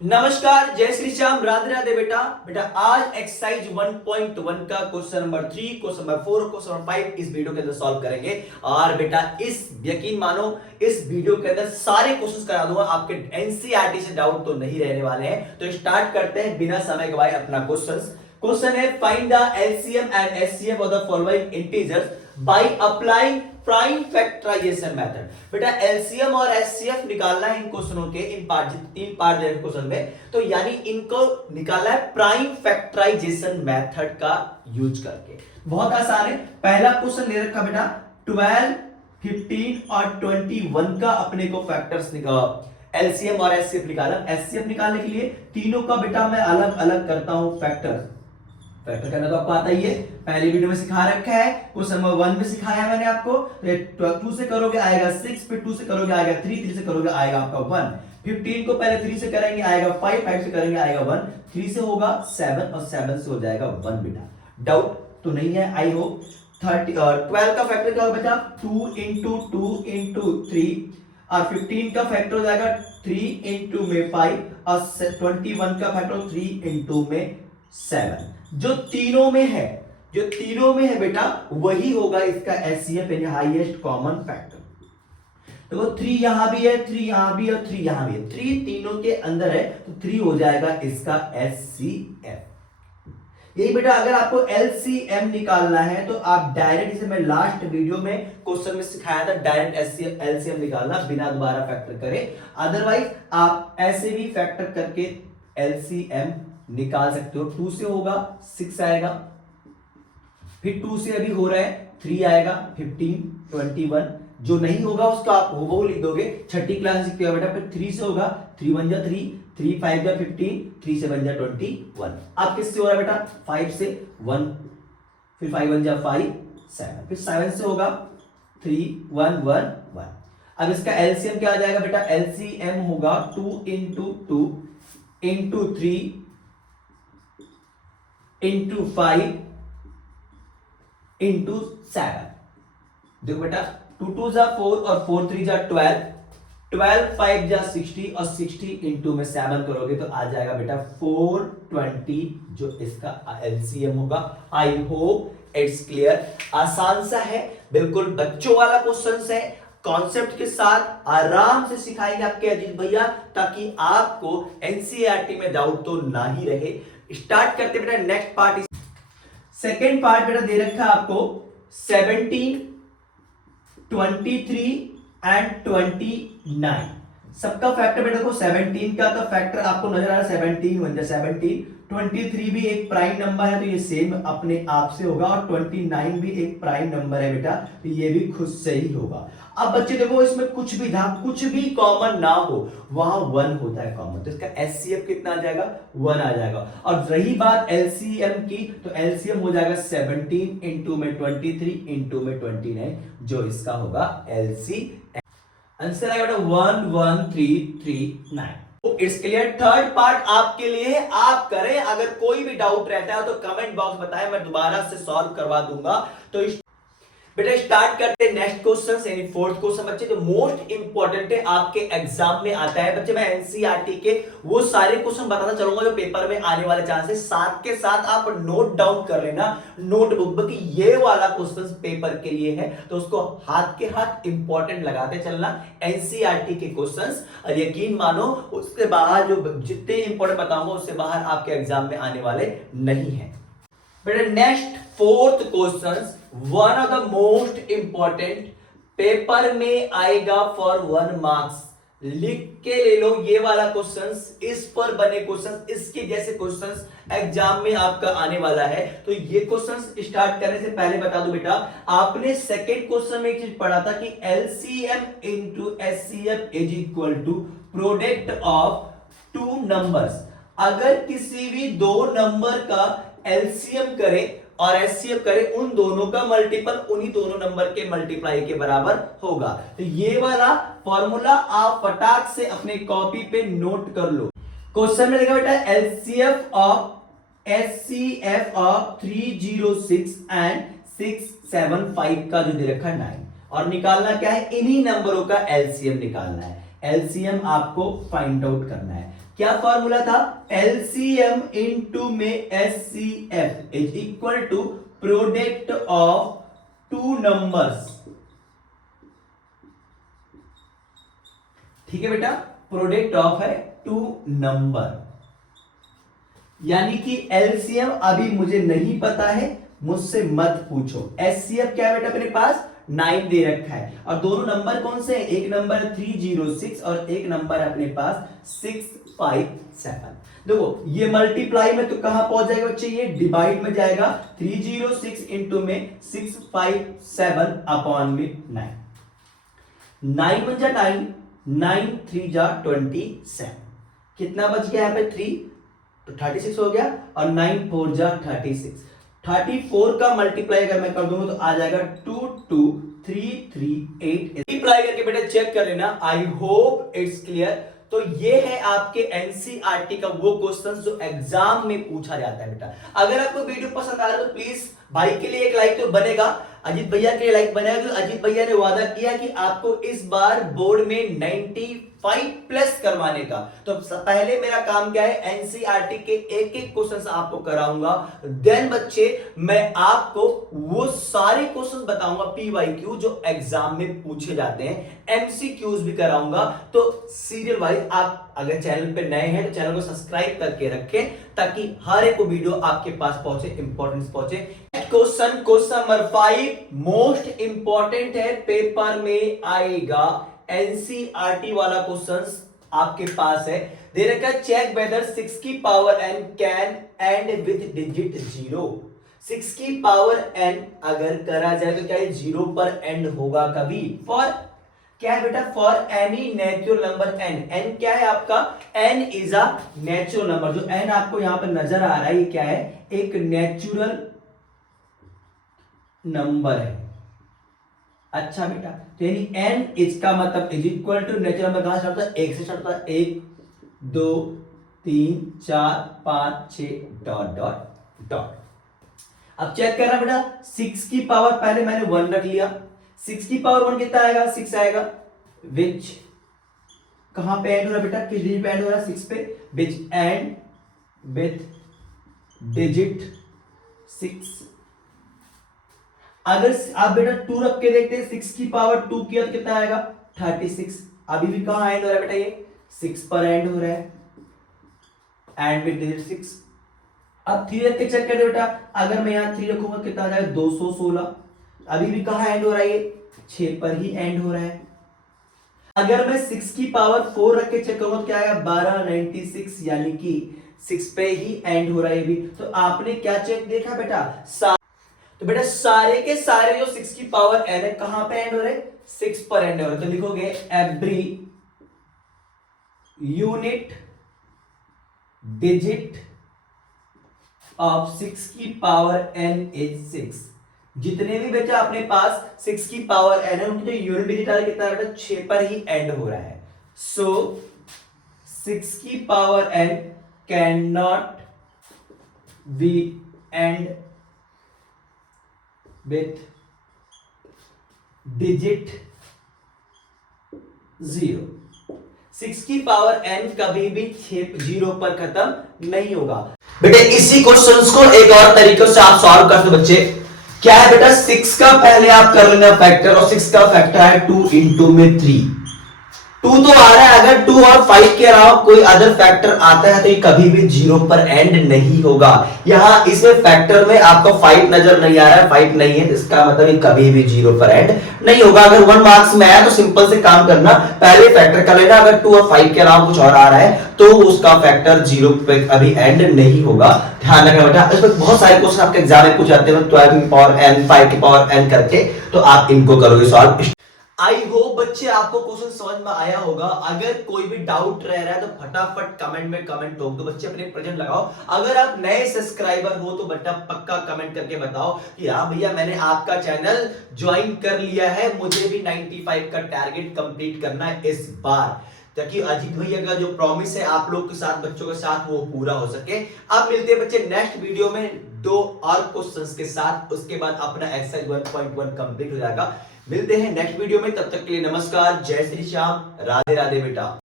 नमस्कार, जय श्री श्याम, राधे राधे। बेटा बेटा आज एक्सरसाइज 1.1 का question number 3, question number 4, question number 5 इस वीडियो के अंदर सॉल्व करेंगे। और बेटा इस यकीन मानो इस वीडियो के अंदर सारे क्वेश्चंस करा दूंगा, आपके एनसीईआरटी से डाउट तो नहीं रहने वाले हैं। तो स्टार्ट करते हैं बिना समय गवाए अपना क्वेश्चन है find the LCM and HCF of the following integers by applying prime factorisation method. बेटा एलसीएम और एचसीएफ निकालना है इन क्वेश्चनों के, तीन पार्ट है क्वेश्चन में, तो यानी इनको निकालना है प्राइम फैक्टराइजेशन मेथड का यूज करके। बहुत आसान है। पहला क्वेश्चन ले रखा बेटा 12, 15 और 21 का अपने को फैक्टर्स एलसीएम और एचसीएफ निकाला। एचसीएफ निकालने के लिए तीनों का बेटा मैं अलग अलग करता हूं फैक्टर करना, तो आपको आता ही है, पहली वीडियो में सिखा रखा है। क्वेश्चन नंबर 1 में सिखाया है मैंने आपको। 2 से करोगे आएगा 6, फिर 2 से करोगे आएगा 3, 3 से करोगे आएगा आपका 1, 15 को पहले 3 से करेंगे आएगा 5, 5 से करेंगे आएगा 1, 3 से होगा 7 और 7 से हो जाएगा 1। बेटा डाउट तो नहीं है, आई होप। 12 का फैक्टर क्या होगा बेटा 2 इंटू 2 इंटू 3 और 15 का फैक्टर हो जाएगा 3 इंटू में 5 और 21 का फैक्टर 3 इंटू में 7। जो तीनों में है बेटा वही होगा इसका एचसीएफ यानी हाईएस्ट कॉमन फैक्टर। तो वो 3 यहां भी है, 3 यहां भी है और 3 यहां भी है, 3 तीनों के अंदर है, तो 3 हो जाएगा इसका एचसीएफ। यही बेटा अगर आपको एलसीएम निकालना है तो आप डायरेक्ट, इसे मैं लास्ट वीडियो में क्वेश्चन में सिखाया था, डायरेक्ट एलसीएम निकालना बिना दोबारा फैक्टर करे। अदरवाइज आप ऐसे भी फैक्टर करके एलसीएम निकाल सकते हो। 2 से होगा 6 आएगा, फिर 2 से अभी हो रहा है 3 आएगा, 15, 21। जो नहीं होगा उसका आप वो लिख दोगे, छठी क्लास सीखते हो बेटा। फिर 3 से होगा 3 1 जा 3, 3 5 जा 15, 3 से 1 जा 21। आप किससे हो रहा है बेटा 5 से 1, फिर 5 1 जा 5 7, फिर 7 से होगा 3 1 1 1। अब इसका एलसीएम क्या आ जाएगा बेटा, एलसीएम होगा 2 इंटू 2 इंटू 3 इंटू 5 इंटू 7। देखो बेटा 2 2 जा 4 और 4 3 जा 12, 12 5 जा 60 और 60 इंटू में 7 करोगे तो आ जाएगा बेटा 420, जो इसका एलसीएम होगा। I hope it's clear. आसान सा है, बिल्कुल बच्चों वाला क्वेश्चन है, कॉन्सेप्ट के साथ आराम से सिखाएंगे आपके अजीत भैया, ताकि आपको एनसीईआरटी में डाउट तो ना ही रहे। स्टार्ट करते बेटा नेक्स्ट पार्ट। सेकेंड पार्ट बेटा दे रखा है आपको 17, 23 एंड 29। सबका फैक्टर बेटा को 17 का फैक्टर आपको नजर आ रहा है 17 1 17, 23 भी एक प्राइम नंबर है तो ये सेम अपने आप से होगा, और 29 भी एक प्राइम नंबर है बेटा तो ये भी खुद से ही होगा। अब बच्चे देखो इसमें कुछ भी कॉमन ना हो, वहां 1 होता है कॉमन, तो इसका एचसीएफ कितना आ जाएगा 1 आ जाएगा। और रही बात एलसीएम की, तो एलसीएम हो जाएगा 17 इंटू में 23 इंटू में 29, जो इसका होगा एलसीएम। आंसर आएगा बेटा 11339। It's clear. थर्ड पार्ट आपके लिए है, आप करें। अगर कोई भी डाउट रहता है तो कमेंट बॉक्स बताएं, मैं दोबारा से सॉल्व करवा दूंगा। तो बेटा स्टार्ट करते हैं नेक्स्ट क्वेश्चन यानी फोर्थ क्वेश्चन बच्चे, जो मोस्ट इंपॉर्टेंट है आपके एग्जाम में आता है बच्चे। मैं एनसीईआरटी के वो सारे क्वेश्चन बताता चलूंगा जो पेपर में आने वाले चांसेस, साथ के साथ आप नोट डाउन कर लेना नोटबुक में कि ये वाला क्वेश्चन पेपर के लिए है, तो उसको हाथ के हाथ इंपॉर्टेंट लगाते चलना एनसीईआरटी के क्वेश्चंस। और यकीन मानो उसके बाहर जो जितने इंपॉर्टेंट बताऊंगा उससे बाहर आपके एग्जाम में आने वाले नहीं है। बेटा next fourth question, one of the most important, paper में आएगा फॉर 1 मार्क्स। लिख के ले लो ये वाला क्वेश्चंस, इस पर बने क्वेश्चंस, इसके जैसे क्वेश्चंस एग्जाम में आपका आने वाला है। तो ये क्वेश्चंस स्टार्ट करने से पहले बता दूं बेटा, आपने सेकंड क्वेश्चन में एक चीज पढ़ा था कि LCM into HCF is equal to product of 2 numbers. अगर किसी भी 2 नंबर का एलसीएम करे और एचसीएफ करे, उन दोनों का मल्टीपल उन्हीं दोनों नंबर के मल्टीप्लाई के बराबर होगा। तो ये वाला फॉर्मूला आप फटाक से अपने कॉपी पे नोट कर लो। क्वेश्चन में लिखा बेटा LCF of HCF of 306 and 675 का जो दे रखा है 9, और निकालना क्या है, इन्हीं नंबरों का एलसीएम निकालना है। एलसीएम आपको फाइंड आउट करना है। क्या फॉर्मूला था? एलसीएम इनटू में HCF is equal to product of two numbers. ठीक है बेटा, प्रोडक्ट ऑफ है टू नंबर, यानी कि एलसीएम अभी मुझे नहीं पता है, मुझसे मत पूछो। एचसीएफ क्या है बेटा अपने पास? 9 दे रखा है, और दोनों नंबर कौन से हैं? एक नंबर 306 और एक नंबर है अपने पास 657। देखो ये मल्टीप्लाई में तो कहां पहुंच जाएगा बच्चे? ये डिवाइड में जाएगा। 306 इंटू में 657 अपॉन में 9, 9 1 जा 9, 9 3 जा 27, कितना बच गया यहाँ पे? 3 तो 36 हो गया, और 9 4 जा 36, 34 का मल्टीप्लाई अगर मैं कर दूंगा तो आ जाएगा 22338। मल्टीप्लाई करके बेटा चेक कर लेना, आई होप इट्स क्लियर। तो ये है आपके एनसीईआरटी का वो क्वेश्चन जो एग्जाम में पूछा जाता है बेटा। अगर आपको वीडियो पसंद आ रहा है तो प्लीज भाई के लिए एक लाइक तो बनेगा, अजीत भैया के लिए लाइक बनेगा, क्योंकि अजीत भैया ने वादा किया कि आपको इस बार बोर्ड में 95 प्लस करवाने का। तो पहले मेरा काम क्या है? एनसीईआरटी के एक एक क्वेश्चन आपको कराऊंगा, देन बच्चे मैं आपको वो सारे क्वेश्चन बताऊंगा पीवाईक्यू जो एग्जाम में पूछे जाते हैं, एमसीक्यूज भी कराऊंगा। तो सीरियल वाइज आप अगर चैनल पे नए हैं तो चैनल को सब्सक्राइब करके रखें, ताकि हर एक वीडियो आपके पास पहुंचे, इंपॉर्टेंस पहुंचे। क्वेश्चन नंबर 5 मोस्ट इंपॉर्टेंट है, पेपर में आएगा, एनसीईआरटी वाला क्वेश्चंस आपके पास है। दे रखा है चेक वेदर 6 की power n can and with digit 0। 6 की पावर n अगर करा जाए तो क्या ये 0 पर एंड होगा कभी? फॉर क्या है बेटा? For any natural number n। n क्या है आपका? n is a natural number. जो n आपको यहां पर नजर आ रहा है ये क्या है? एक नेचुरल नंबर है। अच्छा बेटा, तो यानी n इसका मतलब is equal to natural number कहां से स्टार्ट होता है? 1 से स्टार्ट होता है। 1 2 3 4 5 6 डॉट डॉट डॉट। अब चेक करना बेटा, 6 की पावर पहले मैंने 1 रख लिया, 6 की पावर 1 कितना आएगा? 6 आएगा। विच कहां पे एंड हो रहा है बेटा? किस डिजिट पे एंड हो रहा है? 6 पे। विच एंड विथ डिजिट 6। अगर आप बेटा 2 रख के देखते हैं, 6 की पावर 2 किया तो कितना आएगा? 36। अभी भी कहां एंड हो रहा है बेटा? ये 6 पर एंड हो रहा है, एंड विद डिजिट 6। अब 3 रख के चेक कर बेटा, अगर मैं यहां 3 रखूंगा कितना आ जाएगा? 216। अभी भी कहां एंड हो रहा है? ये 6 पर ही एंड हो रहा है। अगर मैं 6 की पावर 4 रख के चेक करूंगा तो क्या आएगा? 1296, यानी कि 6 पे ही एंड हो रहा है ये भी। तो आपने क्या चेक देखा बेटा? तो बेटा सारे के सारे जो 6 की पावर n है कहां पे एंड हो रहे? 6 पर एंड हो रहे। तो लिखोगे एवरी यूनिट डिजिट ऑफ 6 की पावर n इज 6। जितने भी बेटा अपने पास 6 की पावर n है उनकी जो यूनिट डिजिट आ कितना है बेटा? 6 पर ही एंड हो रहा है। सो 6 की power n can not be and with digit 0। 6 की पावर n कभी भी 0 पर खत्म नहीं होगा। बेटे इसी क्वेश्चंस को एक और तरीके से आप सॉल्व कर सकते बच्चे। क्या है बेटा? 6 का पहले आप कर लेना फैक्टर, और 6 का फैक्टर है 2 इंटू में 3। 2 तो आ रहा है, अगर 2 और 5 के अलावा कोई अदर फैक्टर आता है तो ये कभी भी 0 पर एंड नहीं होगा। यहां इसमें फैक्टर में आपको 5 नजर नहीं आ रहा है, 5 नहीं है, इसका मतलब ये कभी भी 0 पर एंड नहीं होगा। अगर 1 मार्क्स में आया तो सिंपल से काम करना, पहले फैक्टर कर लेना। अगर 2 और 5 के अलावा कुछ और आ रहा है तो उसका फैक्टर 0 पे अभी एंड नहीं होगा। ध्यान रखना बेटा, इसमें बहुत सारे क्वेश्चन आपके एग्जाम में पूछ जाते हैं 12 की पावर n 5 की पावर n करके, तो आप इनको करोगे सॉल्व। आई होप बच्चे आपको क्वेश्चन समझ में आया होगा। अगर कोई भी डाउट रह रहा है तो फटाफट कमेंट में कमेंट ठोक दो बच्चे, अपने प्रेजेंट लगाओ। अगर आप नए सब्सक्राइबर हो तो बेटा पक्का कमेंट करके बताओ कि हाँ भैया मैंने आपका चैनल ज्वाइन कर लिया है, मुझे भी 95 का टारगेट कंप्लीट करना है इस बार, ताकि अजीत भैया का जो प्रॉमिस है आप लोग के साथ, बच्चों के साथ, वो पूरा हो सके। अब मिलते हैं बच्चे नेक्स्ट वीडियो में 2 और क्वेश्चंस के साथ, उसके बाद अपना एक्सरसाइज 1.1 कंप्लीट हो जाएगा। मिलते हैं नेक्स्ट वीडियो में, तब तक के लिए नमस्कार, जय श्री श्याम, राधे राधे बेटा।